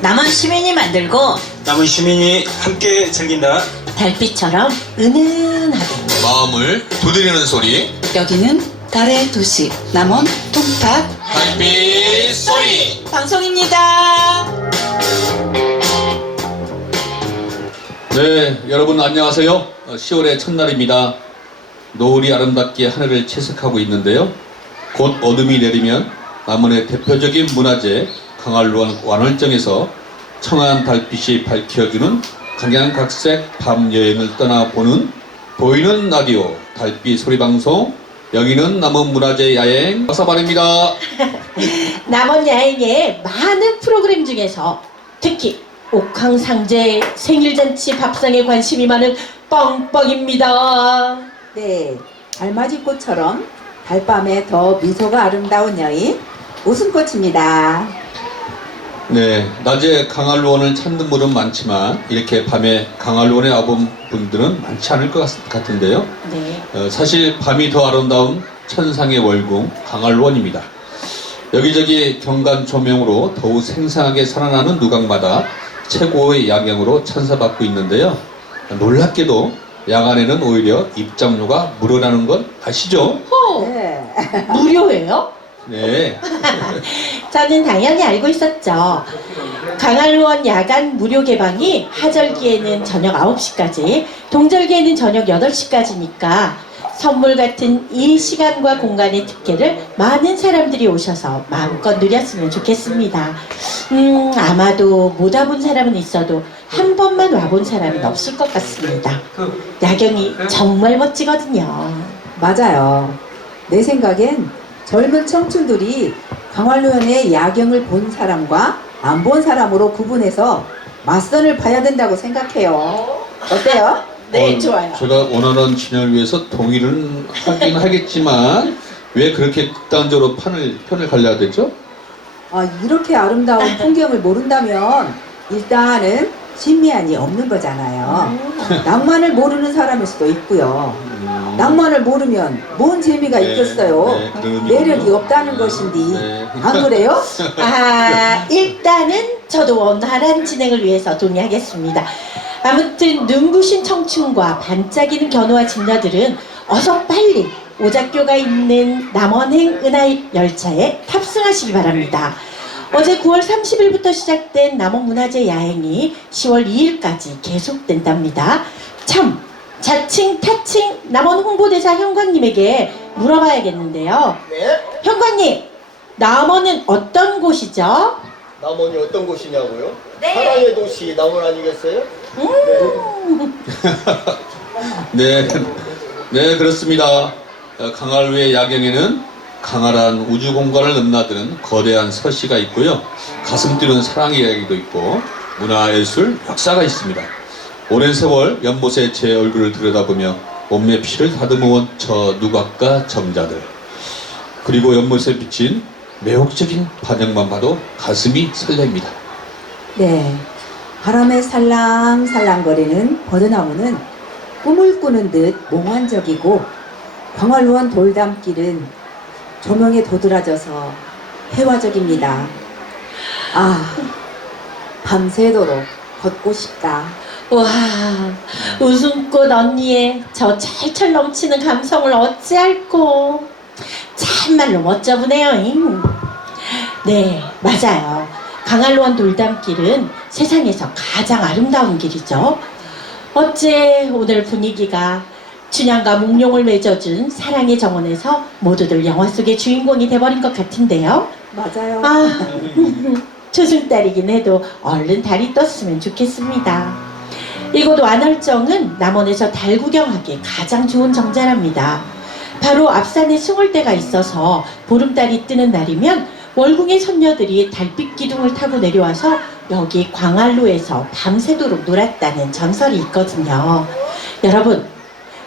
남원 시민이 만들고 남은 시민이 함께 즐긴다. 달빛처럼 은은하게 마음을 두드리는 소리 여기는 달의 도시 남원 통탑 달빛 소리. 방송입니다. 네, 여러분 안녕하세요. 10월의 첫날입니다. 노을이 아름답게 하늘을 채색하고 있는데요. 곧 어둠이 내리면 남원의 대표적인 문화재 강활루원 완월정에서 청한 달빛이 밝혀주는 각양각색 밤여행을 떠나보는 보이는 라디오 달빛 소리방송, 여기는 남원 문화재 야행 박사발입니다. 남원 야행의 많은 프로그램 중에서 특히 옥황상제 생일잔치 밥상에 관심이 많은 뻥뻥입니다. 네, 달맞이꽃처럼 달밤에 더 미소가 아름다운 여인 웃음꽃입니다. 네, 낮에 강활루원을 찾는 분은 많지만 이렇게 밤에 강활루원에 와본 분들은 많지 않을 것 같은데요. 네. 사실 밤이 더 아름다운 천상의 월궁 강활루원입니다. 여기저기 경관 조명으로 더욱 생생하게 살아나는 누각마다 최고의 야경으로 찬사받고 있는데요. 놀랍게도 야간에는 오히려 입장료가 무료라는 건 아시죠? 호! 네. 무료예요? 네. 저는 당연히 알고 있었죠. 강활루원 야간 무료 개방이 하절기에는 저녁 9시까지, 동절기에는 저녁 8시까지니까 선물 같은 이 시간과 공간의 특혜를 많은 사람들이 오셔서 마음껏 누렸으면 좋겠습니다. 아마도 못 와본 사람은 있어도 한 번만 와본 사람은 없을 것 같습니다. 야경이 정말 멋지거든요. 맞아요. 내 생각엔 젊은 청춘들이 강활루원의 야경을 본 사람과 안 본 사람으로 구분해서 맞선을 봐야 된다고 생각해요. 어때요? 네, 좋아요. 제가 원하는 진영을 위해서 동의를 하긴 하겠지만 왜 그렇게 극단적으로 편을 갈려야 되죠? 이렇게 아름다운 풍경을 모른다면 일단은 신미안이 없는 거잖아요. 낭만을 모르는 사람일 수도 있고요. 낭만을 모르면 뭔 재미가 네, 있겠어요. 네, 그런 의미군요. 매력이 없다는 것인데 네. 안 그래요? 일단은 저도 원활한 진행을 위해서 동의하겠습니다. 아무튼 눈부신 청춘과 반짝이는 견우와 진녀들은 어서 빨리 오작교가 있는 남원행 은하입 열차에 탑승하시기 바랍니다. 어제 9월 30일부터 시작된 남원문화재 야행이 10월 2일까지 계속된답니다. 참, 자칭 타칭 남원 홍보대사 현관님에게 물어봐야겠는데요. 네? 현관님, 남원은 어떤 곳이죠? 남원이 어떤 곳이냐고요? 사랑의 도시 남원 아니겠어요? 네, 네 그렇습니다. 강활루의 야경에는 강활한 우주 공간을 넘나드는 거대한 서시가 있고요. 가슴 뛰는 사랑의 이야기도 있고 문화예술 역사가 있습니다. 오랜 세월 연못에 제 얼굴을 들여다보며 몸의 피를 다듬어온 저 누각과 점자들, 그리고 연못에 비친 매혹적인 반영만 봐도 가슴이 설렙니다. 네, 바람에 살랑살랑거리는 버드나무는 꿈을 꾸는 듯 몽환적이고 강활루원 돌담길은 조명에 도드라져서 회화적입니다. 밤새도록 걷고 싶다. 와, 웃음꽃 언니의 저 철철 넘치는 감성을 어찌할꼬. 참말로 멋져 보네요. 네, 맞아요. 강활루원 돌담길은 세상에서 가장 아름다운 길이죠. 어째 오늘 분위기가 춘향과 몽룡을 맺어준 사랑의 정원에서 모두들 영화 속의 주인공이 돼버린 것 같은데요. 맞아요. 초승달이긴 해도 얼른 달이 떴으면 좋겠습니다. 이곳 완월정은 남원에서 달 구경하기 가장 좋은 정자랍니다. 바로 앞산에 숭을대가 있어서 보름달이 뜨는 날이면 월궁의 선녀들이 달빛 기둥을 타고 내려와서 여기 광활루에서 밤새도록 놀았다는 전설이 있거든요. 여러분,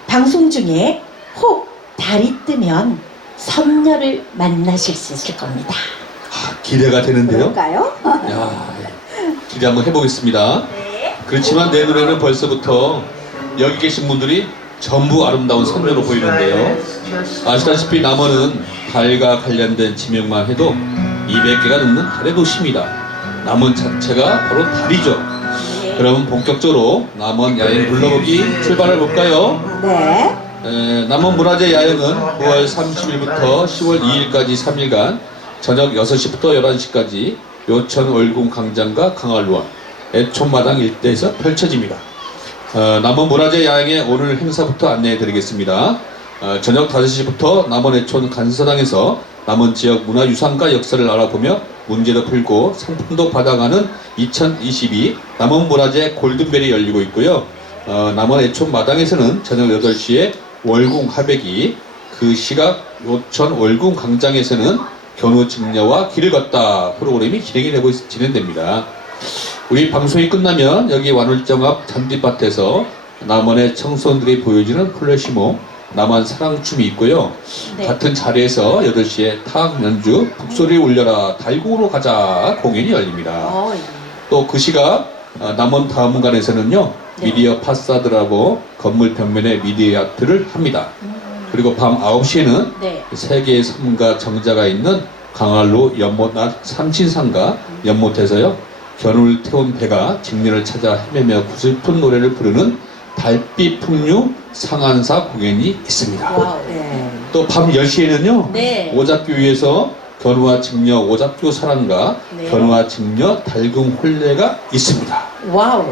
방송 중에 혹 달이 뜨면 선녀를 만나실 수 있을 겁니다. 기대가 되는데요. 그럴까요? 야, 기대 한번 해보겠습니다. 그렇지만 내 눈에는 벌써부터 여기 계신 분들이 전부 아름다운 선녀로 보이는데요. 아시다시피 남원은 달과 관련된 지명만 해도 200개가 넘는 달의 도시입니다. 남원 자체가 바로 달이죠. 그럼 본격적으로 남원 야행 둘러보기 출발해 볼까요? 네. 남원 문화재 야영은 9월 30일부터 10월 2일까지 3일간 저녁 6시부터 11시까지 요천 월궁 광장과 강활루원, 애촌마당 일대에서 펼쳐집니다. 남원 문화재 야영의 오늘 행사부터 안내해 드리겠습니다. 저녁 5시부터 남원 애촌 간서당에서 남원 지역 문화유산과 역사를 알아보며 문제도 풀고 상품도 받아가는 2022 남원 문화재 골든벨이 열리고 있고요. 남원 애촌 마당에서는 저녁 8시에 월궁 화백이, 그 시각 요천 월궁 광장에서는 견우 직녀와 길을 걷다 프로그램이 진행됩니다. 우리 방송이 끝나면 여기 완울정 앞 잔디밭에서 남원의 청소년들이 보여주는 플래시몹 남한 사랑춤이 있고요. 네. 같은 자리에서 8시에 타악 연주 북소리 울려라 달궁으로 가자 공연이 열립니다. 또 그 시각 남원 다음문관에서는요, 네. 미디어 파사드라고 건물 벽면에 미디어 아트를 합니다. 그리고 밤 9시에는 네. 세계의 섬과 정자가 있는 강활로 연못낮 삼신상가 연못에서요, 견우를 태운 배가 직면을 찾아 헤매며 구슬픈 노래를 부르는 달빛 풍류 상한사 공연이 있습니다. 와우. 네. 또 밤 10시에는요, 네. 오작교 위에서 견우와 직녀 오작교 사랑과 네. 견우와 직녀 달궁 혼례가 있습니다. 와우.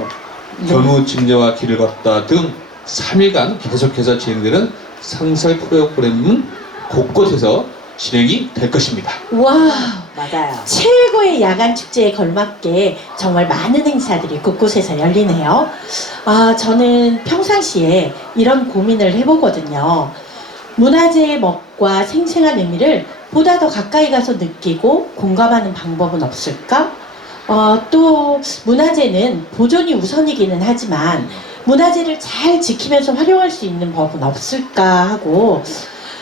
견우 직녀와 길을 걷다 등 3일간 계속해서 진행되는 상설 프로그램은 곳곳에서 진행이 될 것입니다. 와우. 맞아요. 최고의 야간 축제에 걸맞게 정말 많은 행사들이 곳곳에서 열리네요. 저는 평상시에 이런 고민을 해보거든요. 문화재의 멋과 생생한 의미를 보다 더 가까이 가서 느끼고 공감하는 방법은 없을까? 또 문화재는 보존이 우선이기는 하지만 문화재를 잘 지키면서 활용할 수 있는 법은 없을까 하고,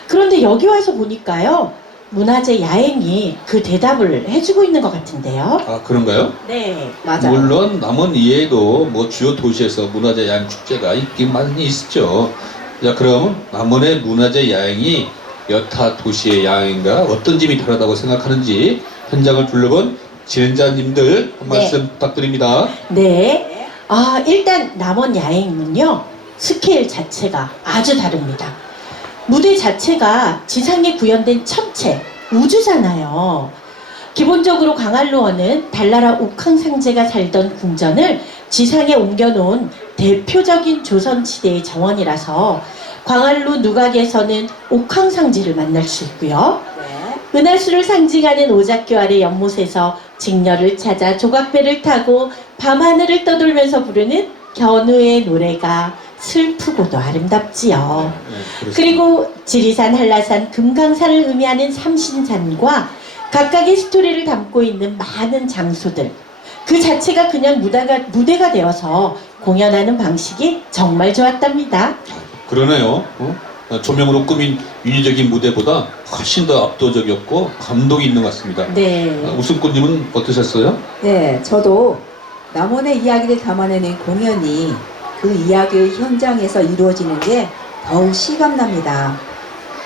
그런데 여기 와서 보니까요, 문화재 야행이 그 대답을 해주고 있는 것 같은데요. 아, 그런가요? 네. 맞아요. 물론 남원 이외에도 뭐 주요 도시에서 문화재 야행 축제가 있긴 많이 있죠. 자, 그럼 남원의 문화재 야행이 여타 도시의 야행과 어떤 점이 다르다고 생각하는지 현장을 둘러본 진행자님들 한 네. 말씀 부탁드립니다. 네. 일단 남원 야행은요, 스케일 자체가 아주 다릅니다. 무대 자체가 지상에 구현된 천체, 우주잖아요. 기본적으로 강활로원은 달나라 옥황상제가 살던 궁전을 지상에 옮겨놓은 대표적인 조선시대의 정원이라서 광활루 누각에서는 옥황상제를 만날 수 있고요. 네. 은하수를 상징하는 오작교 아래 연못에서 직녀를 찾아 조각배를 타고 밤하늘을 떠돌면서 부르는 견우의 노래가 슬프고도 아름답지요. 네, 그렇습니다. 그리고 지리산, 한라산, 금강산을 의미하는 삼신산과 각각의 스토리를 담고 있는 많은 장소들, 그 자체가 그냥 무대가 되어서 공연하는 방식이 정말 좋았답니다. 그러네요. 조명으로 꾸민 윤희적인 무대보다 훨씬 더 압도적이었고 감동이 있는 것 같습니다. 네. 우승꽃님은 어떠셨어요? 네, 저도 남원의 이야기를 담아내는 공연이 그 이야기의 현장에서 이루어지는 게 더욱 실감납니다.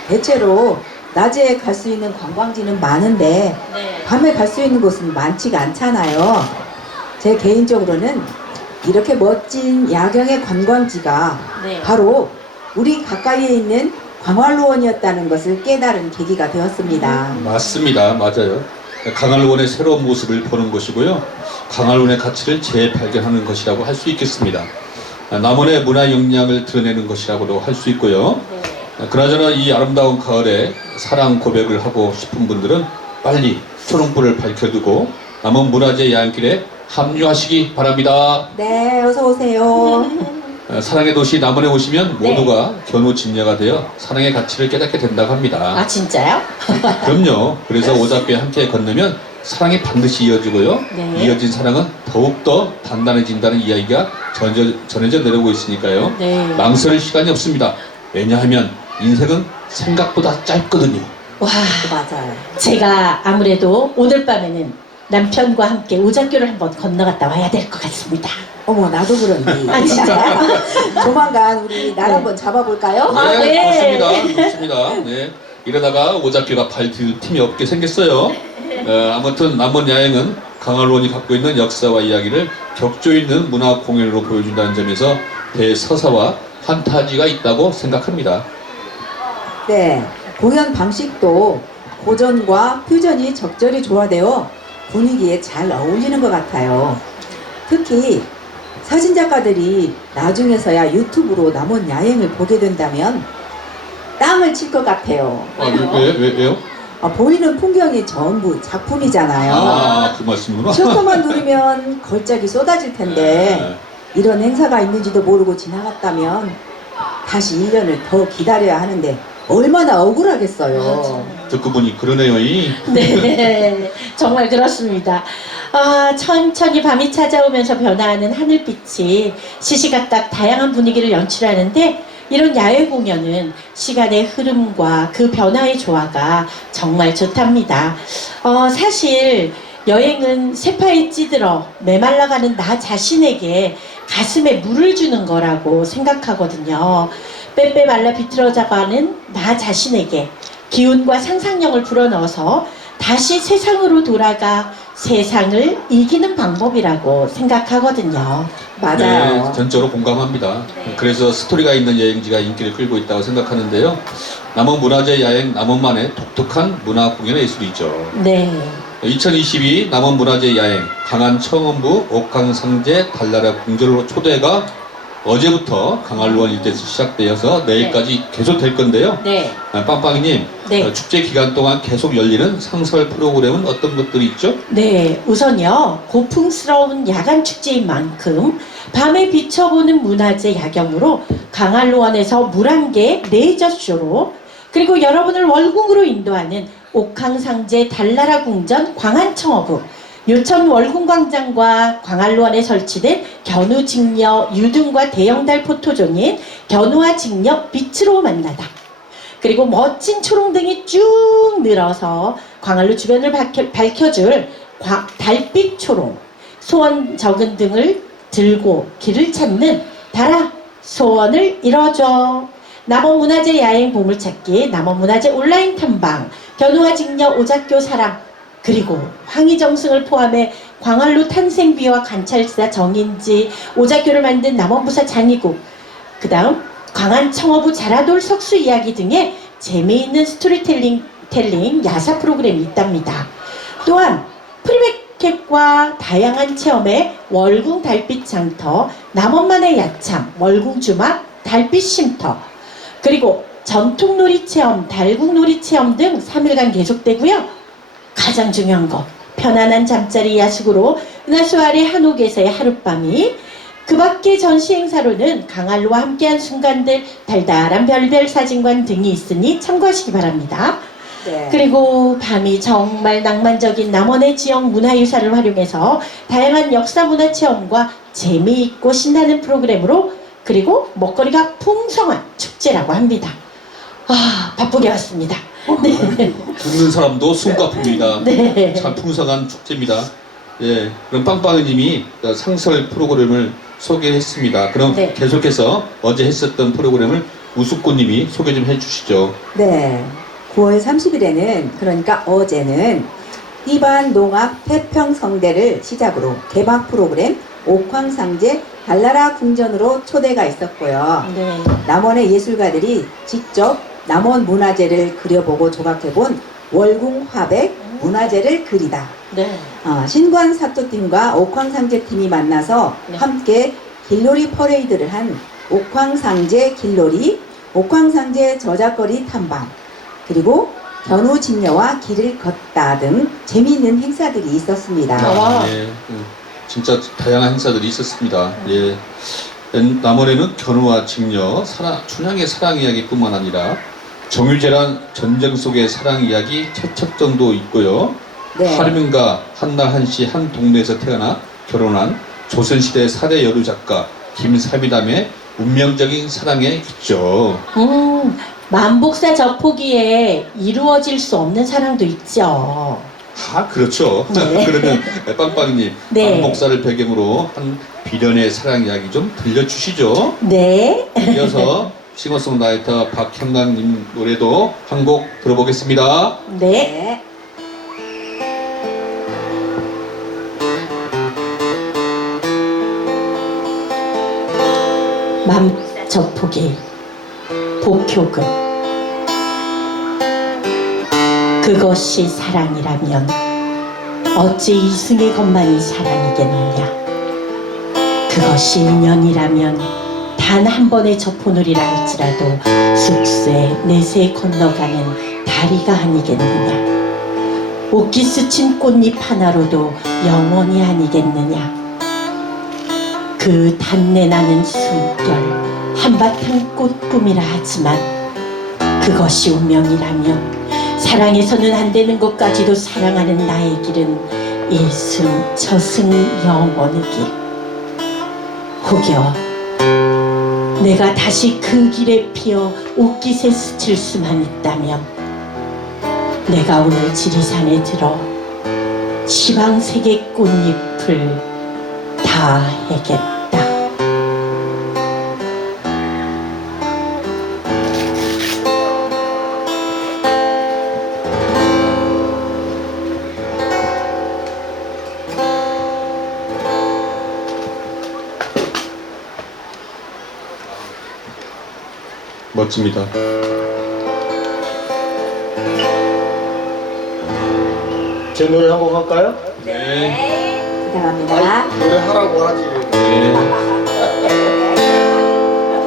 대체로 낮에 갈 수 있는 관광지는 많은데 네. 밤에 갈 수 있는 곳은 많지가 않잖아요. 제 개인적으로는 이렇게 멋진 야경의 관광지가 네. 바로 우리 가까이에 있는 광활로원이었다는 것을 깨달은 계기가 되었습니다. 맞습니다. 맞아요. 강활원의 새로운 모습을 보는 것이고요. 강활원의 가치를 재발견하는 것이라고 할 수 있겠습니다. 남원의 문화 역량을 드러내는 것이라고도 할 수 있고요. 그나저나 이 아름다운 가을에 사랑 고백을 하고 싶은 분들은 빨리 초롱불을 밝혀두고 남원 문화재 야영길에 합류하시기 바랍니다. 네, 어서 오세요. 사랑의 도시 남원에 오시면 네. 모두가 견우 직녀가 되어 사랑의 가치를 깨닫게 된다고 합니다. 진짜요? 그럼요. 그래서 오작교에 함께 건너면 사랑이 반드시 이어지고요. 네. 이어진 사랑은 더욱더 단단해진다는 이야기가 전해져 내려오고 있으니까요. 네. 망설일 시간이 없습니다. 왜냐하면 인생은 생각보다 짧거든요. 와, 맞아요. 제가 아무래도 오늘 밤에는 남편과 함께 오작교를 한번 건너갔다 와야 될 것 같습니다. 어머, 나도 그런디. 아, 진짜요? 조만간 우리 날 한번 잡아볼까요? 아, 네. 좋습니다. 좋습니다. 네. 이러다가 오작교가 발디딜 틈이 없게 생겼어요. 아무튼 남원 야행은 강할론이 갖고 있는 역사와 이야기를 격조 있는 문화 공연으로 보여준다는 점에서 대서사와 판타지가 있다고 생각합니다. 네, 공연 방식도 고전과 퓨전이 적절히 조화되어 분위기에 잘 어울리는 것 같아요. 특히 사진작가들이 나중에서야 유튜브로 남원 야행을 보게 된다면 땀을 칠 것 같아요. 아, 왜요? 보이는 풍경이 전부 작품이잖아요. 그 말씀이구나. 셔터만 누르면 걸작이 쏟아질 텐데 이런 행사가 있는지도 모르고 지나갔다면 다시 1년을 더 기다려야 하는데 얼마나 억울하겠어요. 듣고 보니 그러네요. 네, 정말 그렇습니다. 아, 천천히 밤이 찾아오면서 변화하는 하늘빛이 시시각각 다양한 분위기를 연출하는데 이런 야외 공연은 시간의 흐름과 그 변화의 조화가 정말 좋답니다. 사실 여행은 세파에 찌들어 메말라가는 나 자신에게 가슴에 물을 주는 거라고 생각하거든요. 빼빼 말라 비틀어져가는 나 자신에게 기운과 상상력을 불어넣어서 다시 세상으로 돌아가 세상을 이기는 방법이라고 생각하거든요. 맞아요. 네, 전적으로 공감합니다. 그래서 스토리가 있는 여행지가 인기를 끌고 있다고 생각하는데요. 남원 문화재 야행 남원만의 독특한 문화 공연의 예술이죠. 네. 2022 남원 문화재 야행 강한 청원부 옥강상제 달나라 궁전으로 초대가 어제부터 강할루원 일대에서 시작되어서 내일까지 계속 될 건데요. 네. 빵빵이님, 네. 축제 기간 동안 계속 열리는 상설 프로그램은 어떤 것들이 있죠? 네, 우선요, 고풍스러운 야간 축제인 만큼 밤에 비춰보는 문화재 야경으로 강할로원에서 물안개 레이저쇼로 그리고 여러분을 월궁으로 인도하는 옥황상제 달나라 궁전 광안청어부 요천 월궁광장과 광안로원에 설치된 견우직녀 유등과 대형달 포토존인 견우와 직녀 빛으로 만나다. 그리고 멋진 초롱등이 쭉 늘어서 광안루 주변을 밝혀줄 달빛 초롱, 소원 적은 등을 들고 길을 찾는 달아 소원을 이뤄줘. 남원문화재 야행 보물찾기, 남원문화재 온라인 탐방, 견우와 직녀 오작교 사랑, 그리고 황희정승을 포함해 광안루 탄생비와 관찰사 정인지, 오작교를 만든 남원부사 장이국, 그 다음 광안청어부 자라돌 석수 이야기 등의 재미있는 스토리텔링 야사 프로그램이 있답니다. 또한 프리마켓과 다양한 체험의 월궁 달빛 장터, 남원만의 야참, 월궁 주막, 달빛 쉼터, 그리고 전통놀이 체험, 달궁놀이 체험 등 3일간 계속되고요. 가장 중요한 거, 편안한 잠자리 야식으로 은하수 아래 한옥에서의 하룻밤이, 그 밖의 전시 행사로는 강할로와 함께한 순간들, 달달한 별별 사진관 등이 있으니 참고하시기 바랍니다. 네. 그리고 밤이 정말 낭만적인 남원의 지역 문화유산을 활용해서 다양한 역사문화 체험과 재미있고 신나는 프로그램으로, 그리고 먹거리가 풍성한 축제라고 합니다. 아, 바쁘게 왔습니다. 네. 듣는 사람도 숨가쁩니다. 네. 참 풍성한 축제입니다. 예, 그럼 빵빵이님이 상설 프로그램을 소개했습니다. 그럼 네. 계속해서 어제 했었던 프로그램을 우숙구님이 소개 좀 해주시죠. 네. 9월 30일에는, 그러니까 어제는 띠반 농악 태평성대를 시작으로 개막 프로그램 옥황상제 달나라 궁전으로 초대가 있었고요. 네. 남원의 예술가들이 직접 남원 문화재를 그려보고 조각해본 월궁 화백 문화재를 그리다. 네. 신관 사토팀과 옥황상제 팀이 만나서 네. 함께 길놀이 퍼레이드를 한 옥황상제 길놀이, 옥황상제 저작거리 탐방, 그리고 견우 직녀와 길을 걷다 등 재미있는 행사들이 있었습니다. 와. 예, 진짜 다양한 행사들이 있었습니다. 예, 남원에는 견우와 직녀, 춘향의 사랑 이야기뿐만 아니라 정유재란 전쟁 속의 사랑 이야기 최척전도 있고요. 네. 하루민과 한나 한씨 한 동네에서 태어나 결혼한 조선시대 4대 여류 작가 김사미담의 운명적인 사랑에 있죠. 만복사 저포기에 이루어질 수 없는 사랑도 있죠. 아, 그렇죠. 네. 그러면 빵빵님, 네. 빵 목사를 배경으로 한 비련의 사랑 이야기 좀 들려주시죠. 네. 이어서 싱어송라이터 박형란님 노래도 한 곡 들어보겠습니다. 네. 맘저포기 복효금 그것이 사랑이라면 어찌 이승의 것만이 사랑이겠느냐. 그것이 인연이라면 단 한 번의 저포놀이라 할지라도 쑥새 내새 건너가는 다리가 아니겠느냐. 옷기 스친 꽃잎 하나로도 영원히 아니겠느냐. 그 단내 나는 숨결 한바탕 꽃꿈이라 하지만 그것이 운명이라면 사랑해서는 안 되는 것까지도 사랑하는 나의 길은 일승 저승 영원의 길. 혹여 내가 다시 그 길에 피어 옷깃에 스칠 수만 있다면 내가 오늘 지리산에 들어 시방색의 꽃잎을 다 해겠다. 멋집니다. 제 노래 한 곡 할까요? 네. 부탁합니다. 노래 하라고 하지. 네.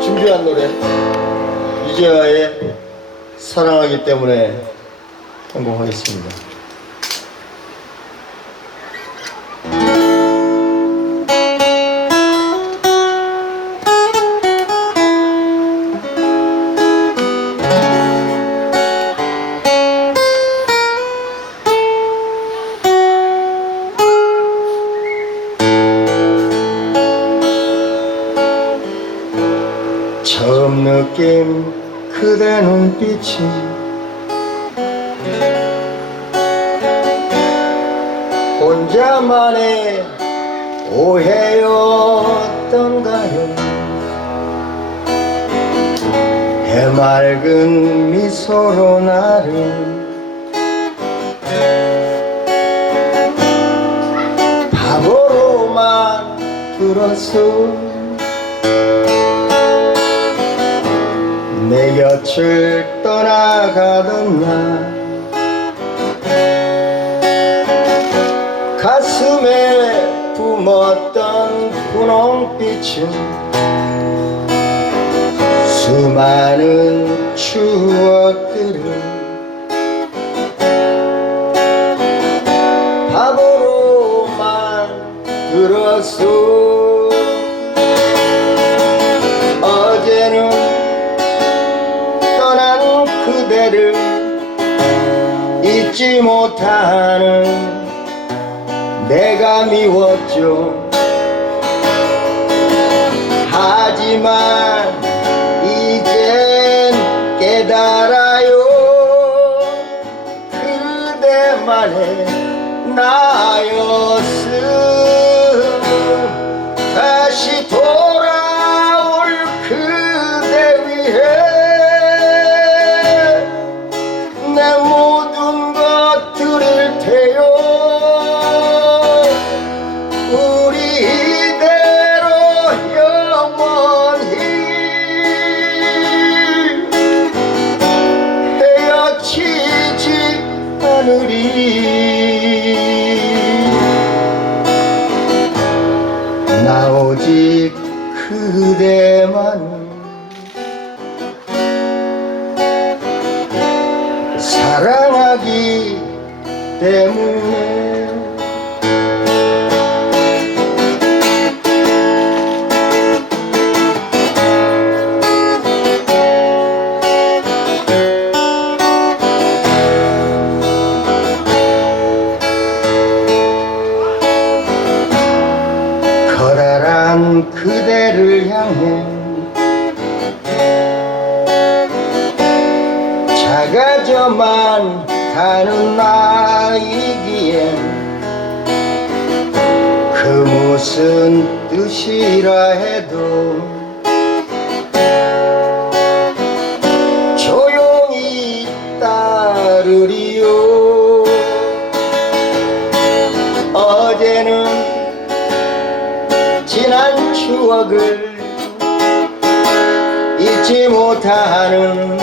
준비한 노래 이재하의 사랑하기 때문에 한 곡 하겠습니다. 처음 느낌 그대 눈빛이 혼자만의 오해였던가요. 해맑은 미소로 나를 바보로만 들었어. 내 곁을 떠나가던 날 가슴에 품었던 분홍빛은 수많은 추억들을 바보로만 들었어. 어제는 그대를 잊지 못하는 내가 미웠죠. 하지만 이젠 깨달아요. 그대만의 나였음. 다시 돌아올 그대 위해 내 모든 것 드릴 테요. 우리 이대로 영원히 헤어지지 않으리. 나 오직 그대만 사랑하기 때문에. 커다란 그대를 향해 작아져만 가는 나이기에 그 무슨 뜻이라 해도 조용히 따르리요. 어제는 지난 추억을 잊지 못하는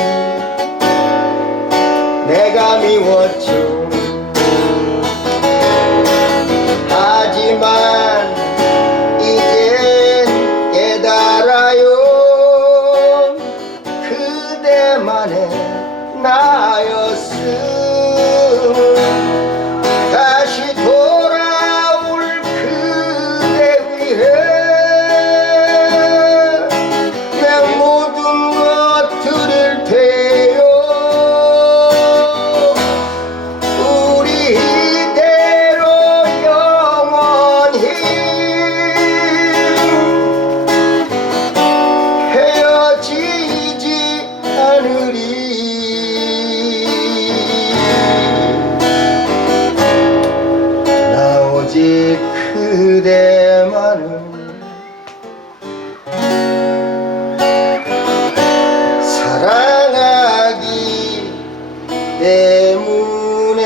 내가 미웠죠. 하지만 이젠 깨달아요. 그대만의 나였음. 다시 돌아올 그대 위해 내 모든 것 드릴 테요. 우리 이대로 영원히 헤어지지 않으리. 나 오직 그대만을 사랑하기 때문에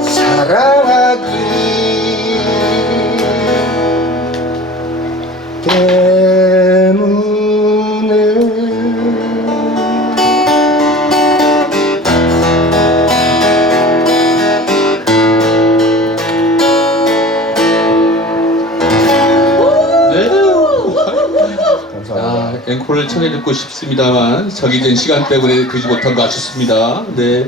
사랑하기 아, 앵콜을 청해 듣고 싶습니다만 정해진 시간 때문에 그러지 못한 것 아쉽습니다. 네.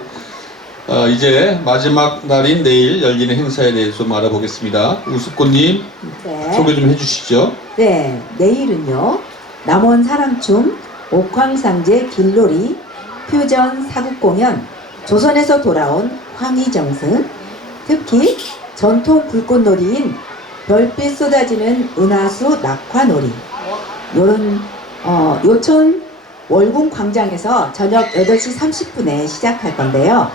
이제 마지막 날인 내일 열리는 행사에 대해서 좀 알아보겠습니다. 우수꽃님 네. 소개 좀 해주시죠. 네, 내일은요. 남원 사랑춤, 옥황상제 길놀이, 퓨전 사국공연, 조선에서 돌아온 황희정승, 특히 전통 불꽃놀이인 별빛 쏟아지는 은하수 낙화놀이, 요런 요천 월궁 광장에서 저녁 8시 30분에 시작할 건데요.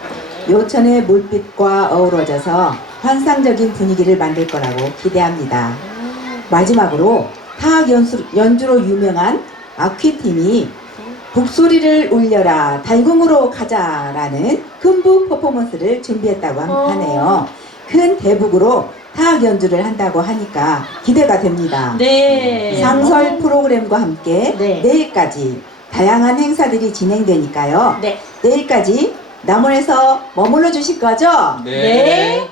요천의 물빛과 어우러져서 환상적인 분위기를 만들 거라고 기대합니다. 마지막으로 타악 연주로 유명한 아퀴팀이 북소리를 울려라 달궁으로 가자라는 큰북 퍼포먼스를 준비했다고 하네요. 큰 대북으로 타악 연주를 한다고 하니까 기대가 됩니다. 네. 상설 프로그램과 함께 네. 내일까지 다양한 행사들이 진행되니까요. 네. 내일까지 남원에서 머물러 주실 거죠? 네.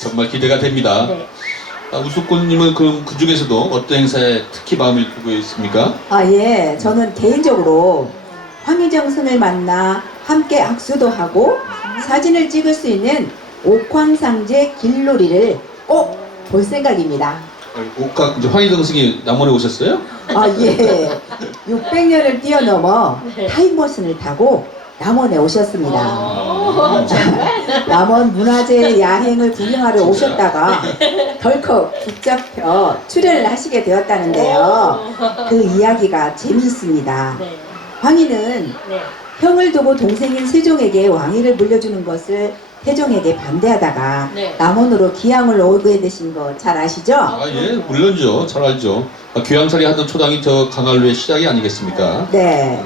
정말 기대가 됩니다. 네. 우수꽃님은 그럼 그 중에서도 어떤 행사에 특히 마음을 두고 있습니까? 아, 예. 저는 개인적으로 황희정승을 만나 함께 악수도 하고 사진을 찍을 수 있는 옥황상제 길놀이를 꼭 볼 생각입니다. 이제 황희정승이 남원에 오셨어요? 아, 예. 600년을 뛰어넘어 네. 타임머신을 타고 남원에 오셨습니다. 아, 남원 문화재 야행을 구경하러 오셨다가 덜컥 붙잡혀 출연을 하시게 되었다는데요. 그 이야기가 재미있습니다. 네. 황희는 네. 형을 두고 동생인 세종에게 왕위를 물려주는 것을 태종에게 반대하다가 네. 남원으로 기양을 오게 되신 거 잘 아시죠? 아, 예, 물론죠. 잘 알죠. 귀양살이 하던 초당이 저 강할루의 시작이 아니겠습니까? 네.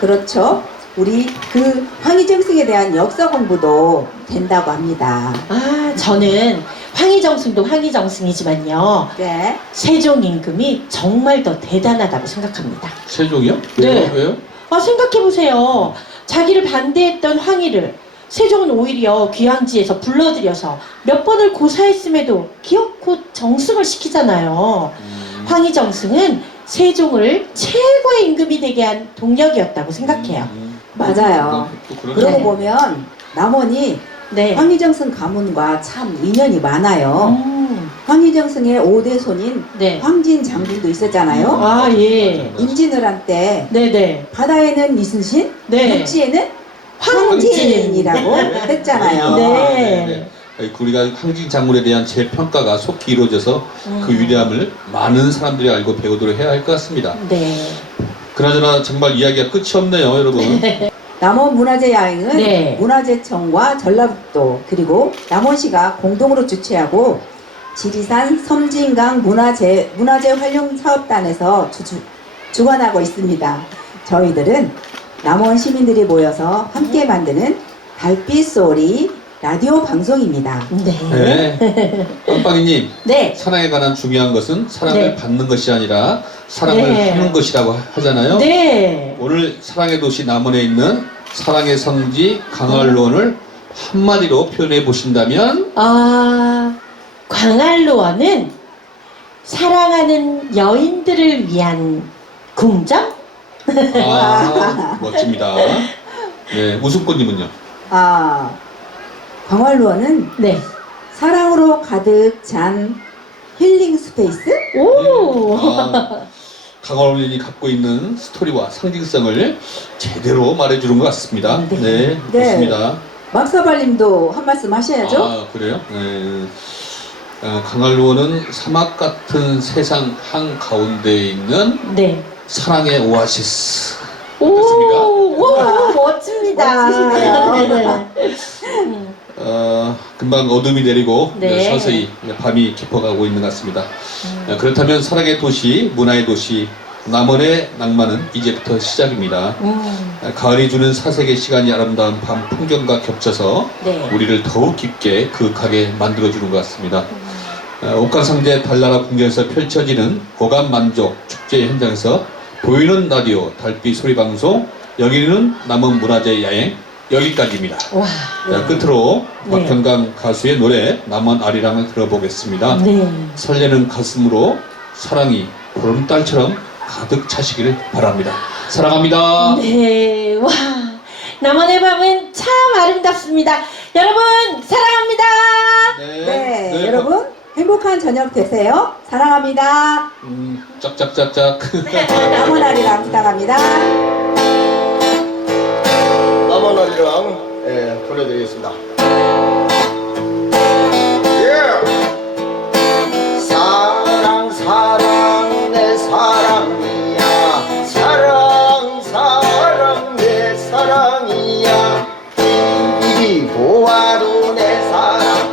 그렇죠. 우리 그 황희정승에 대한 역사 공부도 된다고 합니다. 아, 저는 황희정승도 황희정승이지만요. 네. 세종 임금이 정말 더 대단하다고 생각합니다. 세종이요? 네. 왜요? 아, 생각해보세요. 자기를 반대했던 황희를 세종은 오히려 귀양지에서 불러들여서 몇 번을 고사했음에도 기어코 정승을 시키잖아요. 황희정승은 세종을 최고의 임금이 되게 한 동력이었다고 생각해요. 맞아요. 또 그러네. 그러고 네. 보면 남원이 네. 황희정승 가문과 참 인연이 많아요. 황희정승의 5대 손인 네. 황진 장군도 있었잖아요. 아, 예. 임진왜란 때 네네. 바다에는 이순신, 네. 육지에는 황진. 황진이라고 했잖아요. 네. 우리가 황진 장군에 대한 재평가가 속히 이루어져서 그 위대함을 많은 사람들이 알고 배우도록 해야 할 것 같습니다. 네. 그나저나 정말 이야기가 끝이 없네요, 여러분. 남원 문화재 야행은 네. 문화재청과 전라북도 그리고 남원시가 공동으로 주최하고 지리산 섬진강 문화재 활용 사업단에서 주관하고 있습니다. 저희들은 남원 시민들이 모여서 함께 만드는 달빛 소리 라디오 방송입니다. 네. 네. 빵빵이님, 네. 사랑에 관한 중요한 것은 사랑을 네. 받는 것이 아니라 사랑을 네. 하는 것이라고 하잖아요. 네. 오늘 사랑의 도시 남원에 있는 사랑의 성지 강활로원을 한마디로 표현해 보신다면 광활로원은 사랑하는 여인들을 위한 궁전? 멋집니다. 네, 우승꽃님은요? 광활로원은 네. 사랑으로 가득 찬 힐링 스페이스? 오. 강활로원이 갖고 있는 스토리와 상징성을 제대로 말해주는 것 같습니다. 네, 네. 좋습니다. 막사발님도 한 말씀 하셔야죠. 그래요? 네. 강활로원은 사막 같은 세상 한가운데에 있는 네. 사랑의 오아시스. 오, 어떻습니까? 오, 멋집니다. 멋지시네요. 금방 어둠이 내리고 네. 서서히 밤이 깊어가고 있는 것 같습니다. 그렇다면 사랑의 도시, 문화의 도시, 남원의 낭만은 이제부터 시작입니다. 가을이 주는 사색의 시간이 아름다운 밤 풍경과 겹쳐서 네. 우리를 더욱 깊게 그윽하게 만들어주는 것 같습니다. 옥가상제 달나라 궁전에서 펼쳐지는 오감만족 축제 현장에서 보이는 라디오 달빛 소리방송, 여기는 남원 문화재 야행, 여기까지입니다. 와. 자, 끝으로 네. 박경감 가수의 노래 남원 아리랑을 들어보겠습니다. 네. 설레는 가슴으로 사랑이 보름달처럼 가득 차시기를 바랍니다. 사랑합니다. 네. 와. 남원의 밤은 참 아름답습니다. 여러분, 사랑합니다. 네, 여러분 행복한 저녁 되세요. 사랑합니다. 짝짝짝짝. 남원아리랑 부탁합니다. 남원아리랑 보내드리겠습니다. 사랑 사랑 내 사랑이야, 사랑 사랑 내 사랑이야, 이리 보아도 내 사랑,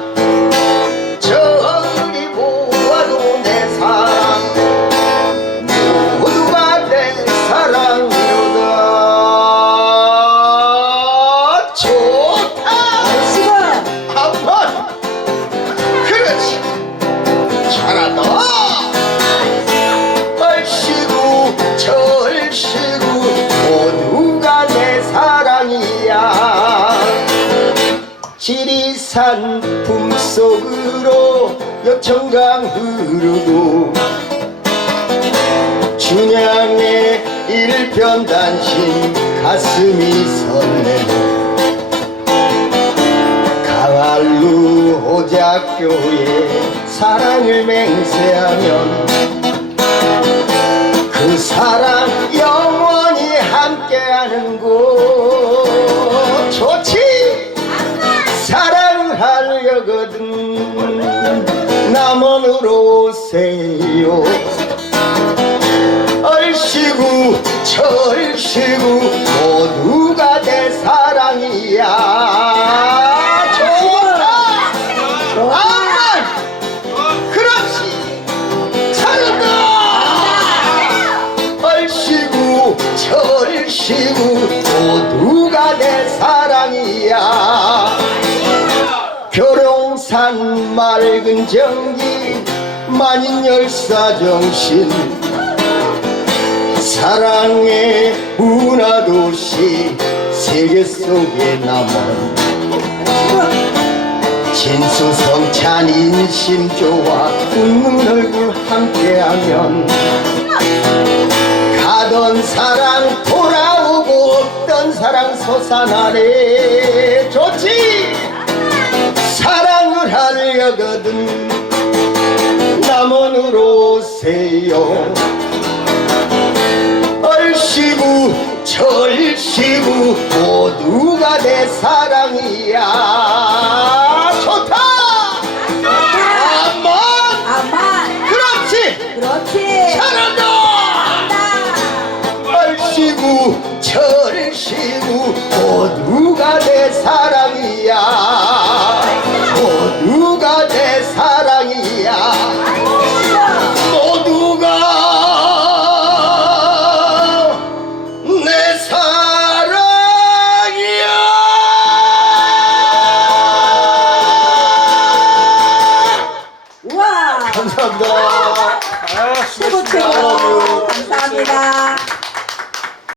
저리 보아도 내 사랑, 모두가 내 사랑이로다. 좋다. 시간 한번 그렇지, 잘한다. 얼씨구 절씨구 모두가 내 사랑이야. 지리산 품속으로 여천강 흐르고 춘향의 일편단심 가슴이 설레고 강할루 호작교에 사랑을 맹세하면 그 사랑 영원히 함께하는 곳. 좋지. 사랑하려거든 남원으로 오세요. 얼씨구 절씨구 모두가 내 사랑이야. 그렇지, 잘한다. 얼씨구 절씨구 모두가 내 사랑이야. 교룡산 맑은 정기 만인열사정신 사랑의 문화도시 세계 속의 남원 진수성찬 인심조화 웃는 얼굴 함께하면 가던 사랑 돌아오고 없던 사랑 솟아나네. 좋지. 사랑을 하려거든 남원으로 오세요. 얼씨구 절씨구 모두가 내 사랑이야. 좋다. 아만 그렇지. 그렇지. 잘한다. 내 사랑이야. 모두가 내 사랑이야. 우와! 감사합니다. 최고, 최고! 감사합니다.